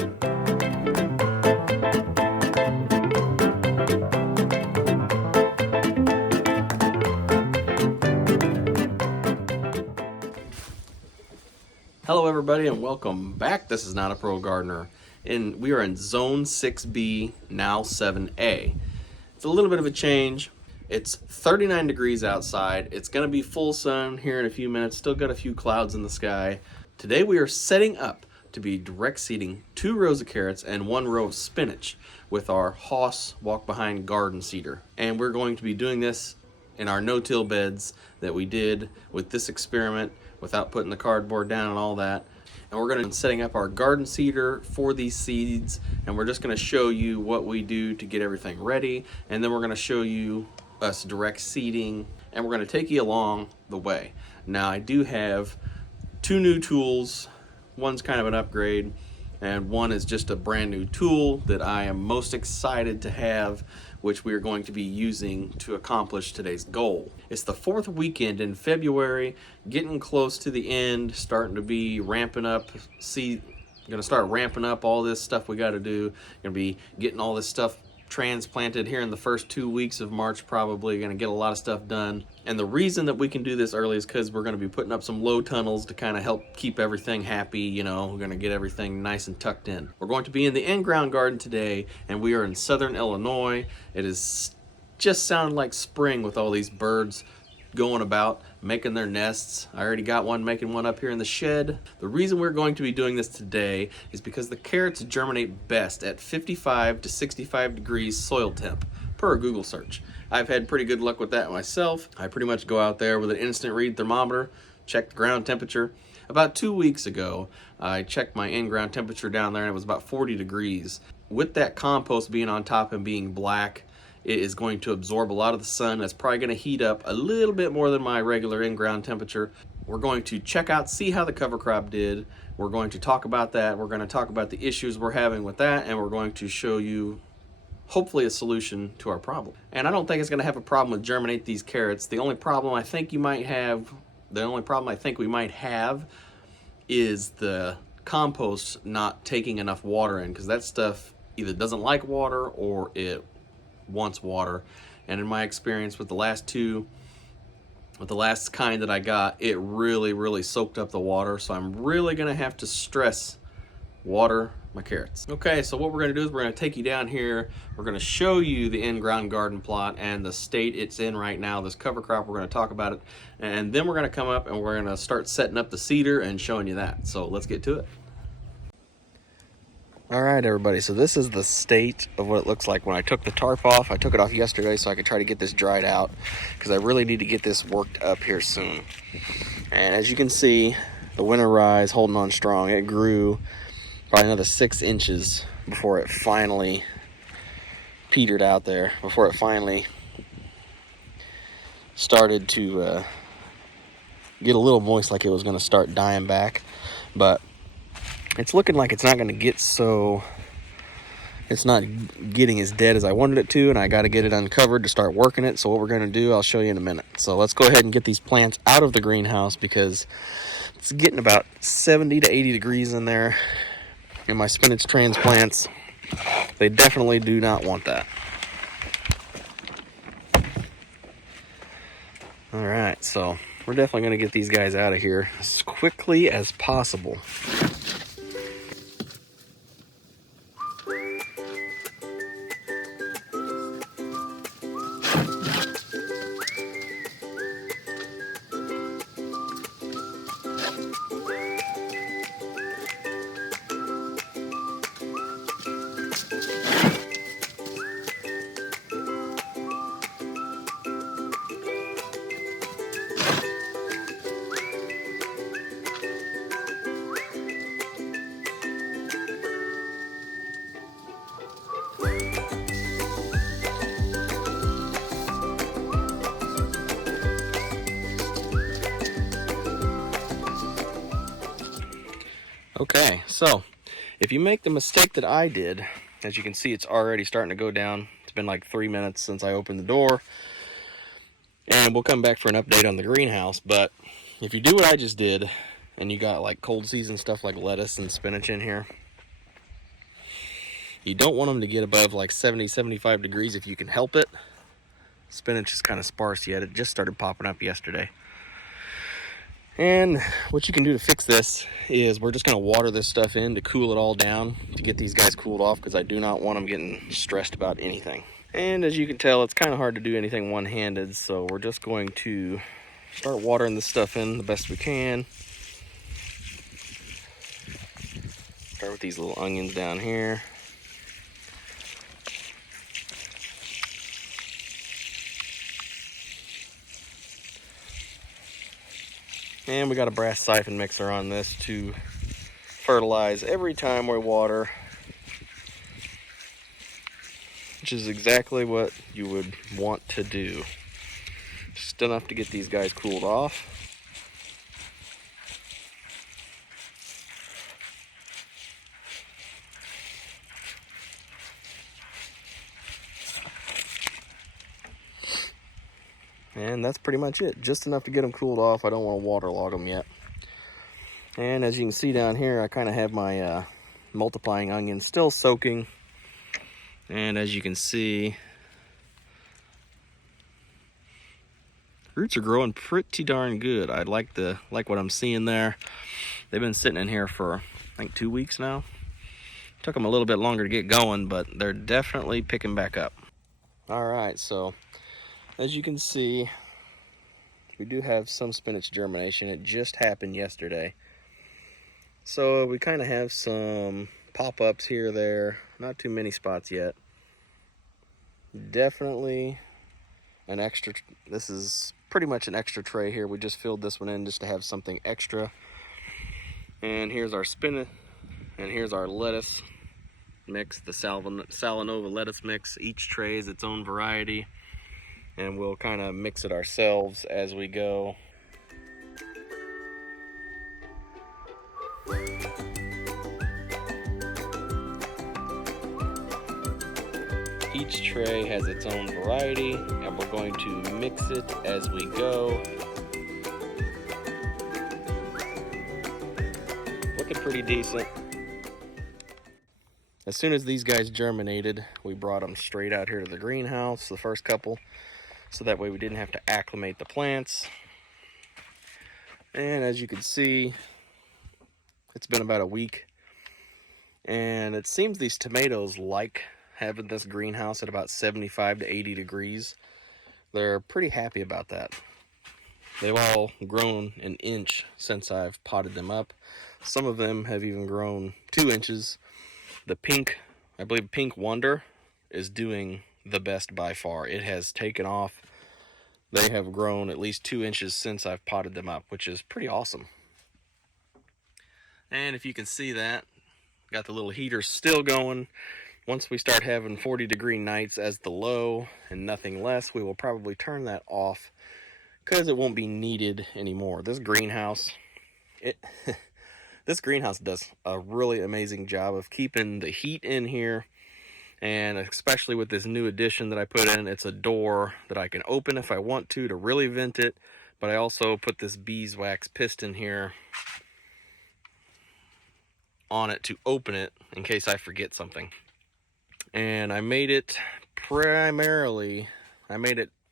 Hello everybody and welcome back. This is Not a Pro Gardener, and we are in Zone 6B, now 7A. It's a little bit of a change. It's 39 degrees outside. It's going to be full sun here in a few minutes. Still got a few clouds in the sky. Today we are setting up to be direct seeding 2 rows of carrots and 1 row of spinach with our Haas walk behind garden seeder. And we're going to be doing this in our no-till beds that we did with this experiment without putting the cardboard down and all that. And we're going to be setting up our garden seeder for these seeds, and we're just going to show you what we do to get everything ready, and then we're going to show you us direct seeding, and we're going to take you along the way. Now I do have 2 new tools. One's kind of an upgrade, and one is just a brand new tool that I am most excited to have, which we are going to be using to accomplish today's goal. It's the 4th weekend in February, getting close to the end, starting to be ramping up. Gonna start ramping up all this stuff we got to do. Gonna be getting all this stuff transplanted here in the first 2 weeks of March, probably. Gonna get a lot of stuff done. And the reason that we can do this early is because we're gonna be putting up some low tunnels to kind of help keep everything happy. You know, we're gonna get everything nice and tucked in. We're going to be in the in-ground garden today, and we are in southern Illinois. It is just sounding like spring with all these birds going about making their nests. I already got one making one up here in the shed. The reason we're going to be doing this today is because the carrots germinate best at 55 to 65 degrees soil temp per a Google search. I've had pretty good luck with that myself. I pretty much go out there with an instant read thermometer, check the ground temperature. About 2 weeks ago, I checked my in-ground temperature down there and it was about 40 degrees. With that compost being on top and being black, it is going to absorb a lot of the sun. That's probably going to heat up a little bit more than my regular in-ground temperature. We're going to check out, see how the cover crop did. We're going to talk about that. We're going to talk about the issues we're having with that, and we're going to show you hopefully a solution to our problem. And I don't think it's going to have a problem with germinate these carrots. The only problem I think we might have is the compost not taking enough water in, because that stuff either doesn't like water or it wants water. And in my experience with the last kind that I got, it really soaked up the water. So I'm really gonna have to stress water my carrots. Okay, so what we're gonna do is we're gonna take you down here. We're gonna show you the in-ground garden plot and the state it's in right now, this cover crop. We're gonna talk about it, and then we're gonna come up and we're gonna start setting up the seeder and showing you that. So let's get to it. All right, everybody, so this is the state of what it looks like when I took the tarp off. I took it off yesterday so I could try to get this dried out, because I really need to get this worked up here soon. And as you can see, the winter rye is holding on strong. It grew probably another 6 inches before it finally petered out there, before it finally started to get a little moist, like it was going to start dying back. But it's looking like it's not going to get it's not getting as dead as I wanted it to, and I got to get it uncovered to start working it. So what we're going to do, I'll show you in a minute. So let's go ahead and get these plants out of the greenhouse, because it's getting about 70 to 80 degrees in there. And my spinach transplants, they definitely do not want that. All right, so we're definitely going to get these guys out of here as quickly as possible. Okay, so if you make the mistake that I did, as you can see, it's already starting to go down. It's been like 3 minutes since I opened the door, and we'll come back for an update on the greenhouse. But if you do what I just did, and you got like cold season stuff like lettuce and spinach in here, You don't want them to get above like 70, 75 degrees if you can help it. Spinach is kind of sparse yet. It just started popping up yesterday. And what you can do to fix this is we're just going to water this stuff in to cool it all down, to get these guys cooled off, because I do not want them getting stressed about anything. And as you can tell, it's kind of hard to do anything one-handed, so we're just going to start watering this stuff in the best we can. Start with these little onions down here. And we got a brass siphon mixer on this to fertilize every time we water, which is exactly what you would want to do. Just enough to get these guys cooled off. And that's pretty much it. Just enough to get them cooled off. I don't want to waterlog them yet. And as you can see down here, I kind of have my multiplying onions still soaking. And as you can see, roots are growing pretty darn good. I like what I'm seeing there. They've been sitting in here for, I think, 2 weeks now. Took them a little bit longer to get going, but they're definitely picking back up. All right, so as you can see, we do have some spinach germination. It just happened yesterday. So we kind of have some pop-ups here or there. Not too many spots yet. Definitely an extra, this is pretty much an extra tray here. We just filled this one in just to have something extra. And here's our spinach, and here's our lettuce mix, the Salanova lettuce mix. Each tray is its own variety, and we'll kind of mix it ourselves as we go. Each tray has its own variety, and we're going to mix it as we go. Looking pretty decent. As soon as these guys germinated, we brought them straight out here to the greenhouse, the first couple, so that way we didn't have to acclimate the plants. And as you can see, it's been about a week, and it seems these tomatoes like having this greenhouse at about 75 to 80 degrees. They're pretty happy about that. They've all grown an inch since I've potted them up. Some of them have even grown 2 inches. The pink, I believe Pink Wonder, is doing the best by far. It has taken off. They have grown at least 2 inches since I've potted them up, which is pretty awesome. And if you can see that, got the little heater still going. Once we start having 40-degree nights as the low and nothing less, we will probably turn that off because it won't be needed anymore. This greenhouse, this greenhouse does a really amazing job of keeping the heat in here, and especially with this new addition that I put in, it's a door that I can open if I want to really vent it, but I also put this beeswax piston here on it to open it in case I forget something. And I made it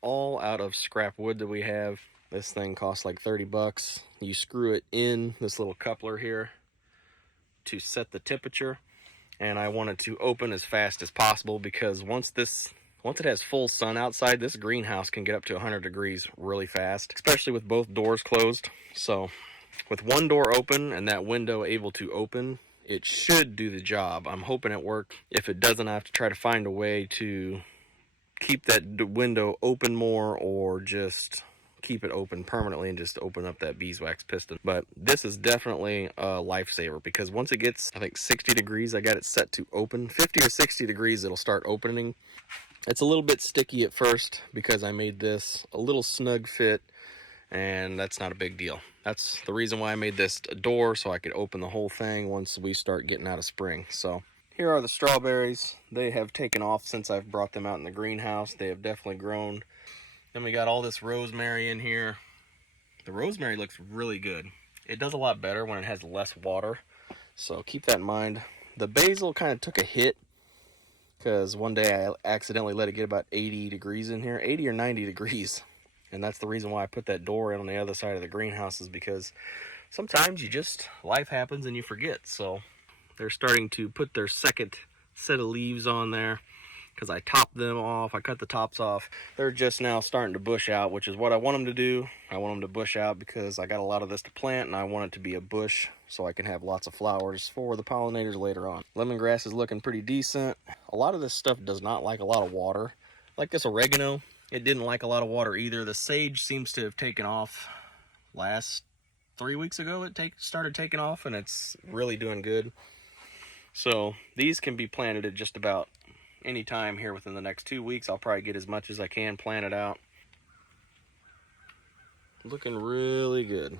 all out of scrap wood that we have. This thing costs like 30 bucks. You screw it in this little coupler here to set the temperature. And I want it to open as fast as possible because once it has full sun outside, this greenhouse can get up to 100 degrees really fast, especially with both doors closed. So with one door open and that window able to open, it should do the job. I'm hoping it worked. If it doesn't, I have to try to find a way to keep that window open more, or just keep it open permanently and just open up that beeswax piston. But this is definitely a lifesaver because once it gets, I think, 60 degrees, I got it set to open. 50 or 60 degrees, it'll start opening. It's a little bit sticky at first because I made this a little snug fit, and that's not a big deal. That's the reason why I made this a door, so I could open the whole thing once we start getting out of spring. So here are the strawberries. They have taken off since I've brought them out in the greenhouse. They have definitely grown. Then we got all this rosemary in here. The rosemary looks really good. It does a lot better when it has less water, so keep that in mind. The basil kind of took a hit because one day I accidentally let it get about 80 degrees in here, 80 or 90 degrees. And that's the reason why I put that door in on the other side of the greenhouse, is because sometimes life happens and you forget. So they're starting to put their second set of leaves on there because I topped them off. I cut the tops off. They're just now starting to bush out, which is what I want them to do. I want them to bush out because I got a lot of this to plant and I want it to be a bush so I can have lots of flowers for the pollinators later on. Lemongrass is looking pretty decent. A lot of this stuff does not like a lot of water. Like this oregano, it didn't like a lot of water either. The sage seems to have taken off last 3 weeks ago. It started taking off and it's really doing good. So these can be planted at just about any time here within the next 2 weeks. I'll probably get as much as I can planted out. Looking really good.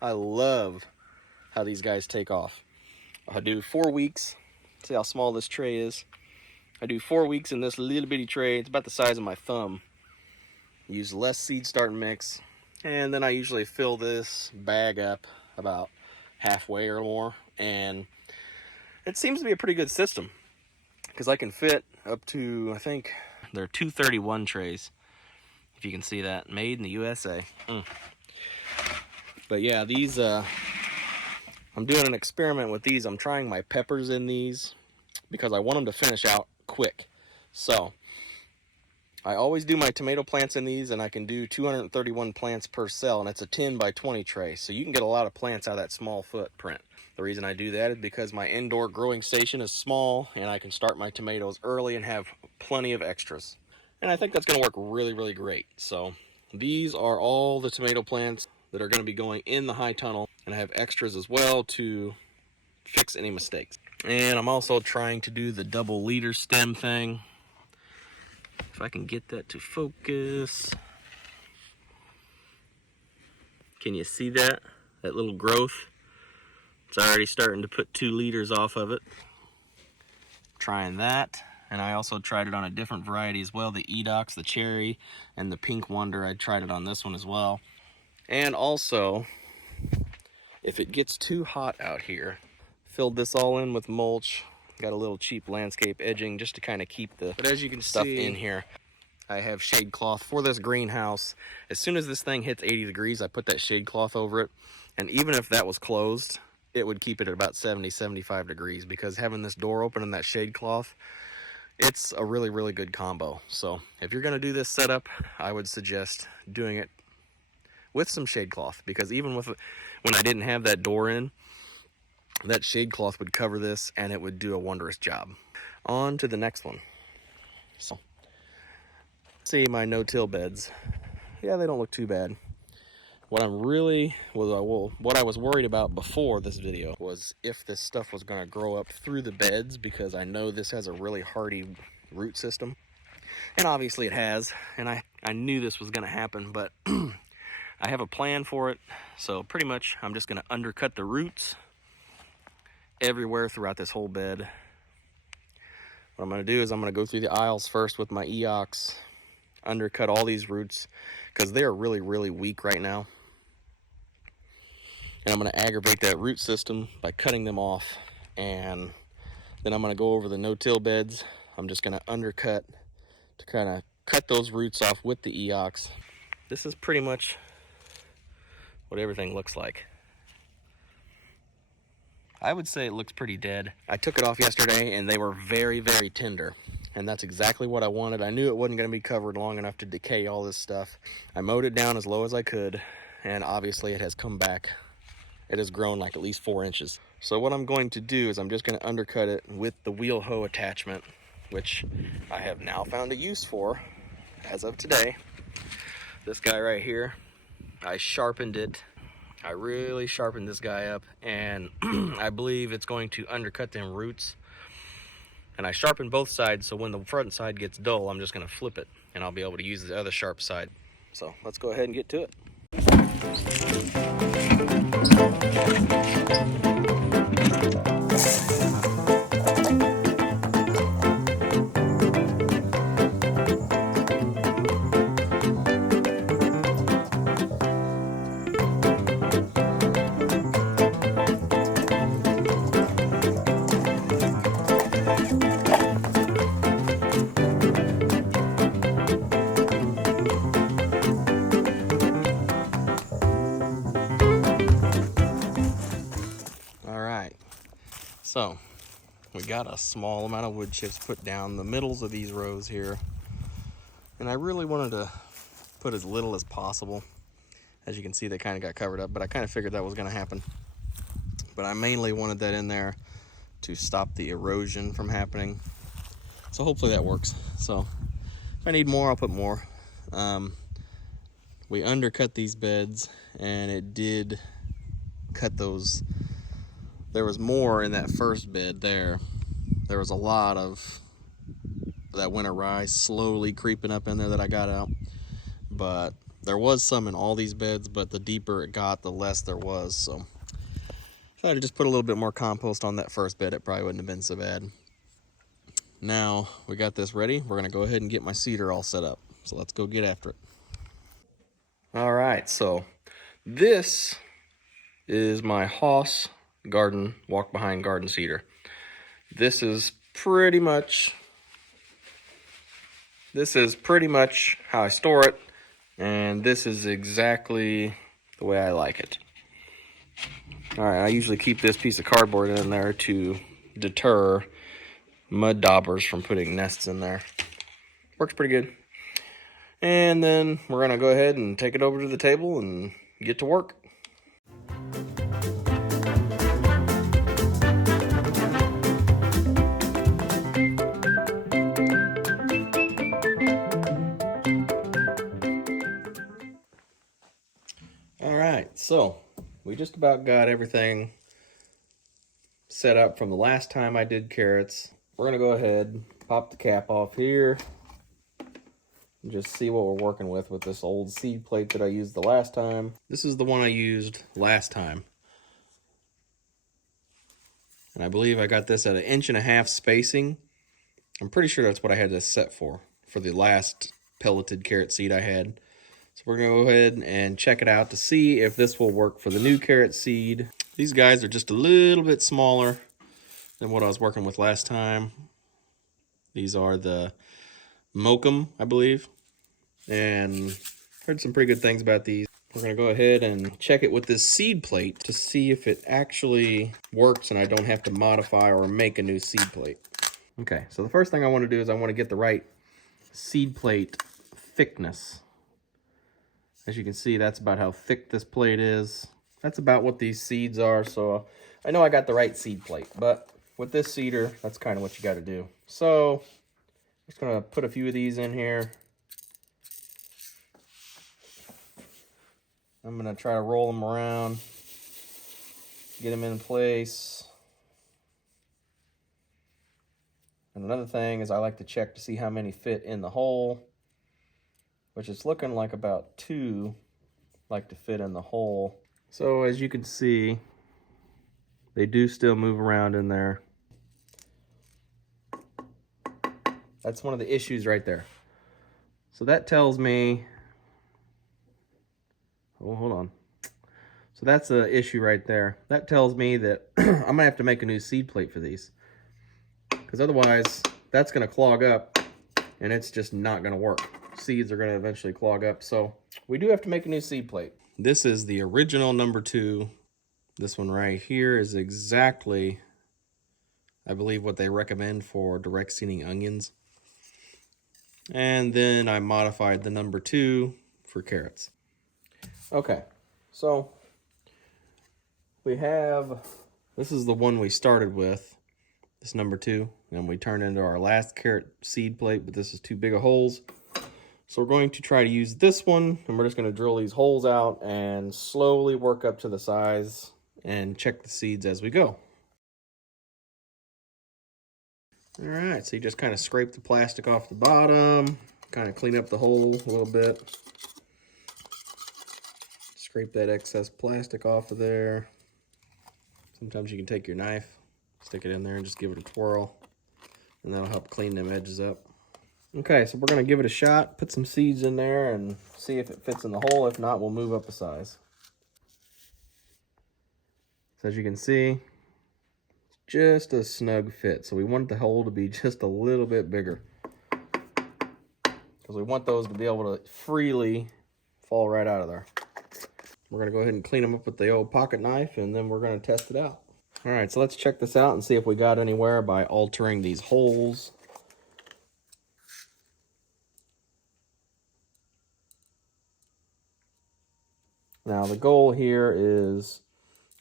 I love how these guys take off. I do 4 weeks. See how small this tray is. I do 4 weeks in this little bitty tray. It's about the size of my thumb. Use less seed starting mix. And then I usually fill this bag up about halfway or more. And it seems to be a pretty good system, because I can fit up to, I think, they're 231 trays. If you can see that, made in the USA. But yeah, these, I'm doing an experiment with these. I'm trying my peppers in these because I want them to finish out quick. So I always do my tomato plants in these, and I can do 231 plants per cell, and it's a 10 by 20 tray. So you can get a lot of plants out of that small footprint. The reason I do that is because my indoor growing station is small, and I can start my tomatoes early and have plenty of extras. And I think that's going to work really, really great. So these are all the tomato plants that are going to be going in the high tunnel, and I have extras as well to fix any mistakes. And I'm also trying to do the double leader stem thing. If I can get that to focus. Can you see that? That little growth? It's already starting to put 2 liters off of it. Trying that. And I also tried it on a different variety as well. The Edox, the cherry, and the pink wonder. I tried it on this one as well. And also, if it gets too hot out here, filled this all in with mulch. Got a little cheap landscape edging just to kind of keep the stuff in here. I have shade cloth for this greenhouse. As soon as this thing hits 80 degrees, I put that shade cloth over it. And even if that was closed, it would keep it at about 70, 75 degrees, because having this door open and that shade cloth, it's a really, really good combo. So if you're going to do this setup, I would suggest doing it with some shade cloth, because even when I didn't have that door in, that shade cloth would cover this and it would do a wondrous job. On to the next one. So, see my no-till beds. Yeah, they don't look too bad. What I was worried about before this video was if this stuff was going to grow up through the beds, because I know this has a really hardy root system. And obviously it has, and I knew this was going to happen, but I have a plan for it. So pretty much I'm just going to undercut the roots everywhere throughout this whole bed. What I'm going to do is I'm going to go through the aisles first with my Eox, undercut all these roots because they're really, really weak right now. And I'm going to aggravate that root system by cutting them off. And then I'm going to go over the no-till beds. I'm just going to undercut to kind of cut those roots off with the Eox. This is pretty much what everything looks like. I would say it looks pretty dead. I took it off yesterday and they were very, very tender. And that's exactly what I wanted. I knew it wasn't going to be covered long enough to decay all this stuff. I mowed it down as low as I could, and obviously it has come back. It has grown like at least 4 inches. So what I'm going to do is I'm just going to undercut it with the wheel hoe attachment, which I have now found a use for as of today. This guy right here, I sharpened it. I really sharpened this guy up, and I believe it's going to undercut them roots. And I sharpened both sides, so when the front side gets dull, I'm just going to flip it, and I'll be able to use the other sharp side. So let's go ahead and get to it. So we got a small amount of wood chips put down the middles of these rows here. And I really wanted to put as little as possible. As you can see, they kind of got covered up, but I kind of figured that was going to happen. But I mainly wanted that in there to stop the erosion from happening. So hopefully that works. So if I need more, I'll put more. We undercut these beds, and it did cut those. There was more in that first bed there. There was a lot of that winter rye slowly creeping up in there that I got out. But there was some in all these beds, but the deeper it got, the less there was. So if I had just put a little bit more compost on that first bed, it probably wouldn't have been so bad. Now we got this ready. We're gonna go ahead and get my seeder all set up. So let's go get after it. All right, so this is my Haas garden, walk behind garden seeder. This is pretty much how I store it, and this is exactly the way I like it. All right, I usually keep this piece of cardboard in there to deter mud daubers from putting nests in there. Works pretty good. And then we're gonna go ahead and take it over to the table and get to work. All right, so we just about got everything set up from the last time I did carrots. We're gonna go ahead, pop the cap off here, and just see what we're working with this old seed plate that I used the last time. This is the one I used last time. And I believe I got this at 1.5 inch spacing. I'm pretty sure that's what I had this set for the last pelleted carrot seed I had. So we're gonna go ahead and check it out to see if this will work for the new carrot seed. These guys are just a little bit smaller than what I was working with last time. These are the Mokum, I believe. And heard some pretty good things about these. We're gonna go ahead and check it with this seed plate to see if it actually works and I don't have to modify or make a new seed plate. Okay, so the first thing I want to do is I want to get the right seed plate thickness. As you can see, that's about how thick this plate is. That's about what these seeds are, so I know I got the right seed plate, but with this seeder, that's kind of what you got to do. So I'm just gonna put a few of these in here. I'm gonna try to roll them around, get them in place. And another thing is I like to check to see how many fit in the hole, which is looking like about 2 like to fit in the hole. So as you can see, they do still move around in there. That's one of the issues right there. So that tells me, oh, hold on. So that's the issue right there. That tells me that I'm gonna have to make a new seed plate for these, because otherwise that's gonna clog up and it's just not gonna work. Seeds are gonna eventually clog up. So we do have to make a new seed plate. This is the original number 2. This one right here is exactly, I believe, what they recommend for direct seeding onions. And then I modified the number 2 for carrots. Okay, so we have, this is the one we started with, this number 2, and we turned into our last carrot seed plate, but this is too big of holes. So we're going to try to use this one, and we're just going to drill these holes out and slowly work up to the size and check the seeds as we go. All right, so you just kind of scrape the plastic off the bottom, kind of clean up the hole a little bit. Scrape that excess plastic off of there. Sometimes you can take your knife, stick it in there and just give it a twirl, and that'll help clean them edges up. Okay, so we're gonna give it a shot, put some seeds in there and see if it fits in the hole. If not, we'll move up a size. So as you can see, just a snug fit. So we want the hole to be just a little bit bigger, because we want those to be able to freely fall right out of there. We're gonna go ahead and clean them up with the old pocket knife, and then we're gonna test it out. All right, so let's check this out and see if we got anywhere by altering these holes. Now the goal here is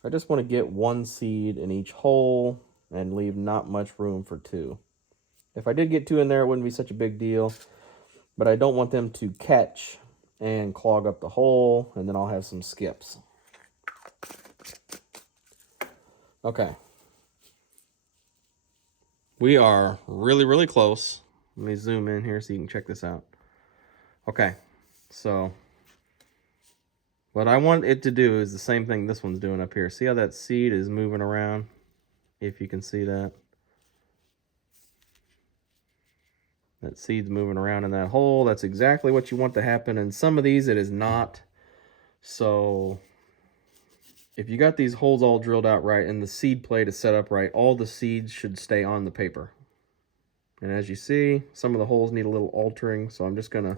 I just want to get one seed in each hole and leave not much room for two. If I did get two in there, it wouldn't be such a big deal, but I don't want them to catch and clog up the hole, and then I'll have some skips. Okay. We are really, really close. Let me zoom in here so you can check this out. Okay, so what I want it to do is the same thing this one's doing up here. See how that seed is moving around? If you can see that. That seed's moving around in that hole. That's exactly what you want to happen. And some of these, it is not. So if you got these holes all drilled out right and the seed plate is set up right, all the seeds should stay on the paper. And as you see, some of the holes need a little altering. So I'm just gonna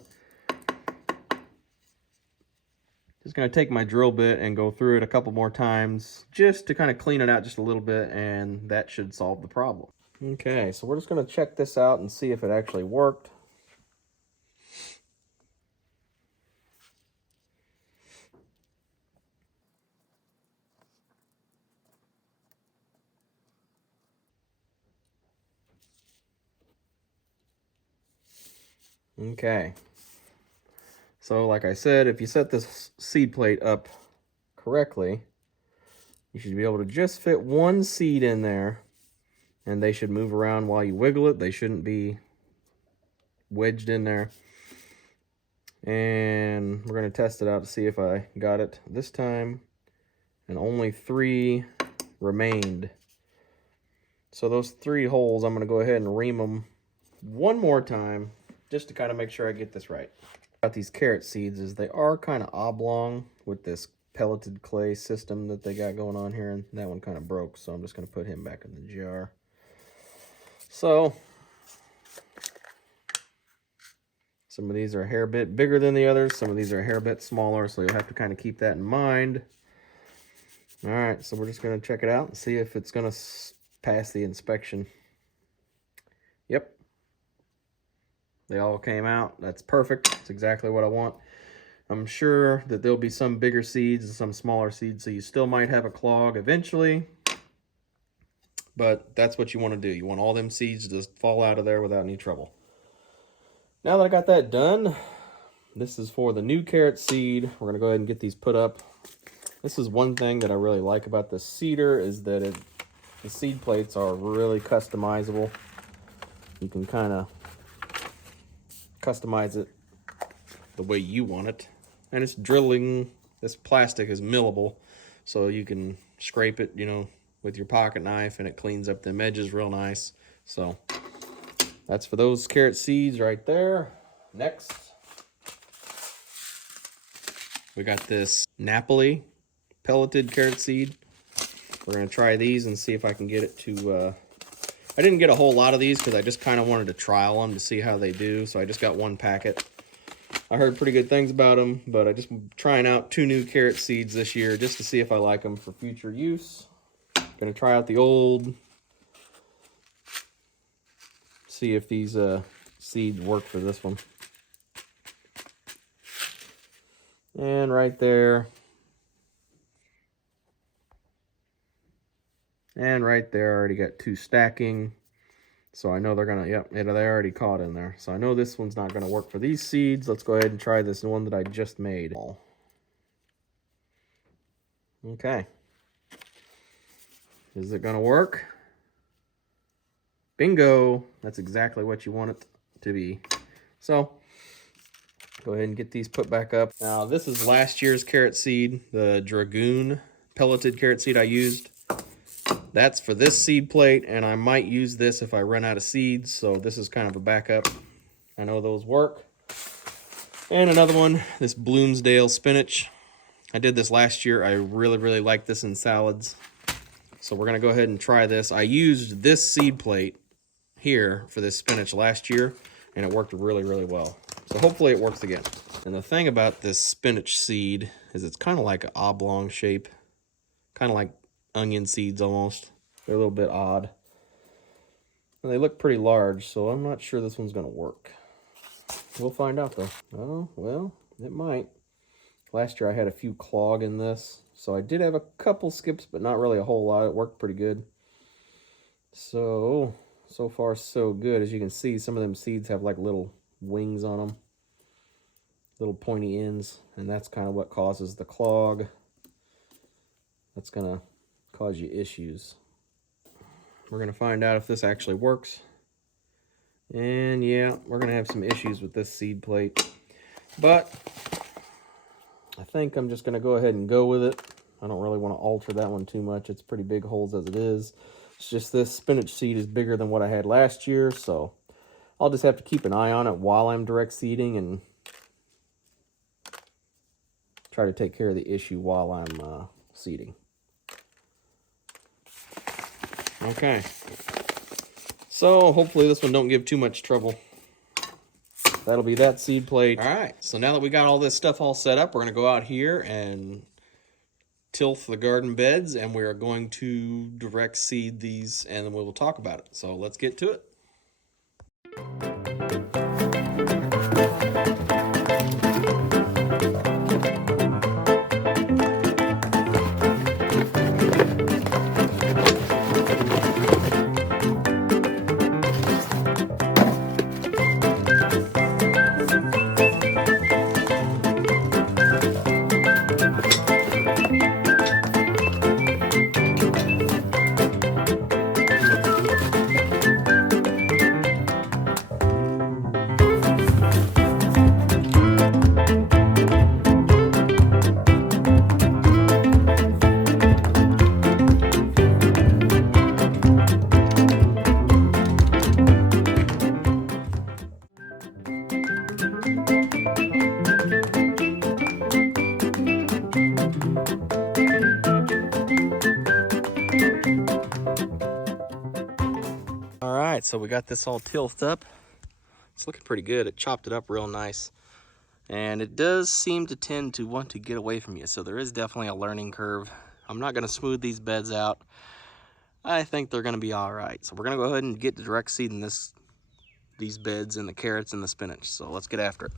take my drill bit and go through it a couple more times just to kind of clean it out just a little bit, and that should solve the problem. Okay, so we're just going to check this out and see if it actually worked. Okay, so like I said, if you set this seed plate up correctly, you should be able to just fit one seed in there, and they should move around while you wiggle it. They shouldn't be wedged in there. And we're going to test it out to see if I got it this time. And only 3 remained. So those 3 holes, I'm going to go ahead and ream them one more time just to kind of make sure I get this right. About these carrot seeds is they are kind of oblong with this pelleted clay system that they got going on here, and that one kind of broke, so I'm just going to put him back in the jar. So some of these are a hair bit bigger than the others, some of these are a hair bit smaller, so you'll have to kind of keep that in mind. All right, so we're just going to check it out and see if it's going to pass the inspection. Yep. They all came out. That's perfect. That's exactly what I want. I'm sure that there'll be some bigger seeds and some smaller seeds, so you still might have a clog eventually. But that's what you want to do. You want all them seeds to just fall out of there without any trouble. Now that I got that done, this is for the new carrot seed. We're going to go ahead and get these put up. This is one thing that I really like about the seeder is that the seed plates are really customizable. You can kind of customize it the way you want it. And it's drilling, this plastic is millable, so you can scrape it, you know, with your pocket knife, and it cleans up them edges real nice. So that's for those carrot seeds right there. Next, we got this Napoli pelleted carrot seed. We're going to try these and see if I can get it to... I didn't get a whole lot of these because I just kind of wanted to trial them to see how they do. So I just got 1 packet. I heard pretty good things about them, but I just trying out 2 new carrot seeds this year just to see if I like them for future use. Gonna try out the old, see if these seeds work for this one. And right there. And right there, I already got 2 stacking. So I know they're gonna, yep, they already caught in there. So I know this one's not gonna work for these seeds. Let's go ahead and try this one that I just made. Okay. Is it gonna work? Bingo! That's exactly what you want it to be. So, go ahead and get these put back up. Now, this is last year's carrot seed, the Dragoon pelleted carrot seed I used. That's for this seed plate, and I might use this if I run out of seeds, so this is kind of a backup. I know those work. And another one, this Bloomsdale spinach. I did this last year. I really, really like this in salads. So we're going to go ahead and try this. I used this seed plate here for this spinach last year, and it worked really, really well. So hopefully it works again. And the thing about this spinach seed is it's kind of like an oblong shape, kind of like onion seeds almost. They're a little bit odd. And they look pretty large, so I'm not sure this one's going to work. We'll find out though. Oh, well, it might. Last year I had a few clog in this, so I did have a couple skips, but not really a whole lot. It worked pretty good. So far so good. As you can see, some of them seeds have like little wings on them, little pointy ends, and that's kind of what causes the clog. That's going to cause you issues. We're going to find out if this actually works. And yeah, we're going to have some issues with this seed plate. But I think I'm just going to go ahead and go with it. I don't really want to alter that one too much. It's pretty big holes as it is. It's just this spinach seed is bigger than what I had last year, so I'll just have to keep an eye on it while I'm direct seeding and try to take care of the issue while I'm seeding. Okay. So hopefully this one don't give too much trouble. That'll be that seed plate. All right, so now that we got all this stuff all set up, we're gonna go out here and tilth the garden beds, and we're going to direct seed these, and then we will talk about it. So let's get to it. All right, so we got this all tilthed up. It's looking pretty good. It chopped it up real nice. And it does seem to tend to want to get away from you, so there is definitely a learning curve. I'm not going to smooth these beds out. I think they're going to be all right. So we're going to go ahead and get to direct seeding these beds and the carrots and the spinach. So let's get after it.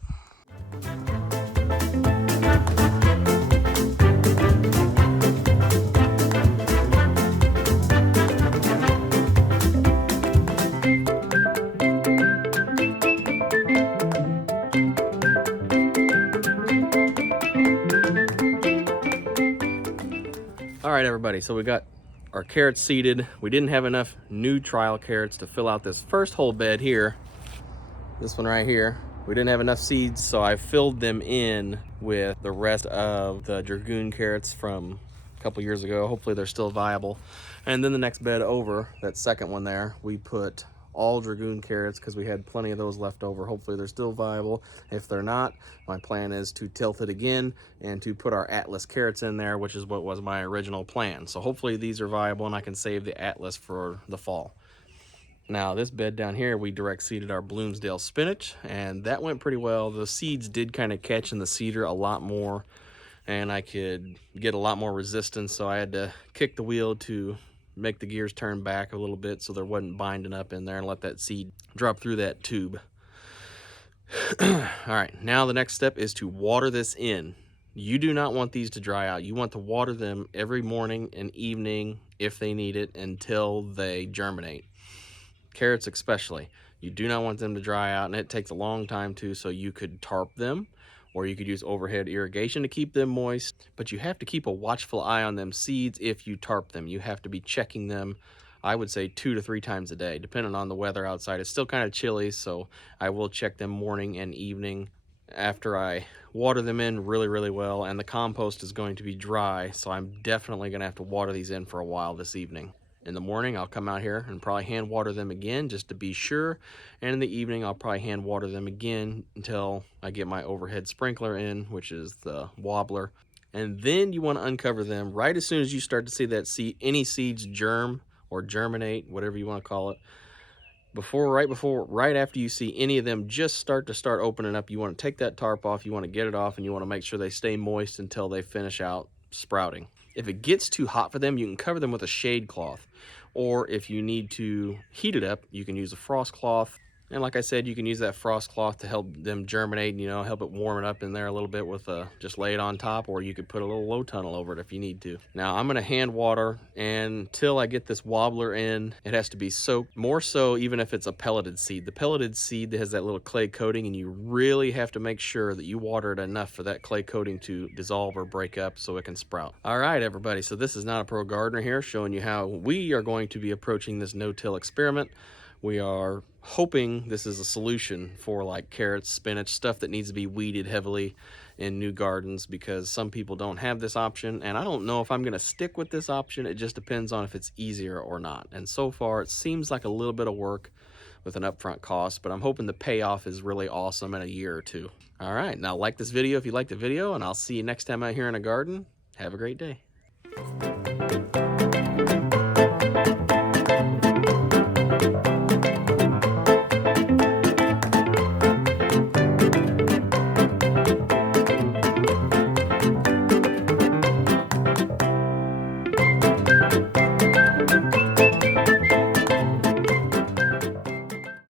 All right, everybody, so we got our carrots seeded. We didn't have enough new trial carrots to fill out this first whole bed here. This one right here. We didn't have enough seeds, so I filled them in with the rest of the Dragoon carrots from a couple years ago. Hopefully they're still viable. And then the next bed over, that second one there, we put all Dragoon carrots because we had plenty of those left over. Hopefully they're still viable. If they're not, my plan is to tilt it again and to put our Atlas carrots in there, which is what was my original plan. So hopefully these are viable and I can save the Atlas for the fall. Now this bed down here, we direct seeded our Bloomsdale spinach, and that went pretty well. The seeds did kind of catch in the cedar a lot more, and I could get a lot more resistance, so I had to kick the wheel to make the gears turn back a little bit so there wasn't binding up in there, and let that seed drop through that tube. All right, now the next step is to water this in. You do not want these to dry out. You want to water them every morning and evening if they need it until they germinate. Carrots especially. You do not want them to dry out, and it takes a long time too, so you could tarp them, or you could use overhead irrigation to keep them moist, but you have to keep a watchful eye on them seeds if you tarp them. You have to be checking them, I would say 2 to 3 times a day, depending on the weather outside. It's still kind of chilly, so I will check them morning and evening after I water them in really, really well, and the compost is going to be dry, so I'm definitely going to have to water these in for a while this evening. In the morning, I'll come out here and probably hand water them again just to be sure. And in the evening, I'll probably hand water them again until I get my overhead sprinkler in, which is the wobbler. And then you want to uncover them right as soon as you start to see that any seeds germ or germinate, whatever you want to call it. Right after you see any of them just start opening up, you want to take that tarp off, you want to get it off, and you want to make sure they stay moist until they finish out sprouting. If it gets too hot for them, you can cover them with a shade cloth. or if you need to heat it up, you can use a frost cloth. And like I said, you can use that frost cloth to help them germinate, you know, help it warm it up in there a little bit with just lay it on top, or you could put a little low tunnel over it if you need to. Now I'm going to hand water until I get this wobbler in. It has to be soaked, more so even if it's a pelleted seed. The pelleted seed has that little clay coating, and you really have to make sure that you water it enough for that clay coating to dissolve or break up so it can sprout. All right, everybody, so this is Not a Pro Gardener here, showing you how we are going to be approaching this no-till experiment. We are hoping this is a solution for like carrots, spinach, stuff that needs to be weeded heavily in new gardens, because some people don't have this option, and I don't know if I'm going to stick with this option. It just depends on if it's easier or not. And so far it seems like a little bit of work with an upfront cost, but I'm hoping the payoff is really awesome in a year or two. All right, now like this video if you like the video, and I'll see you next time out here in a garden. Have a great day.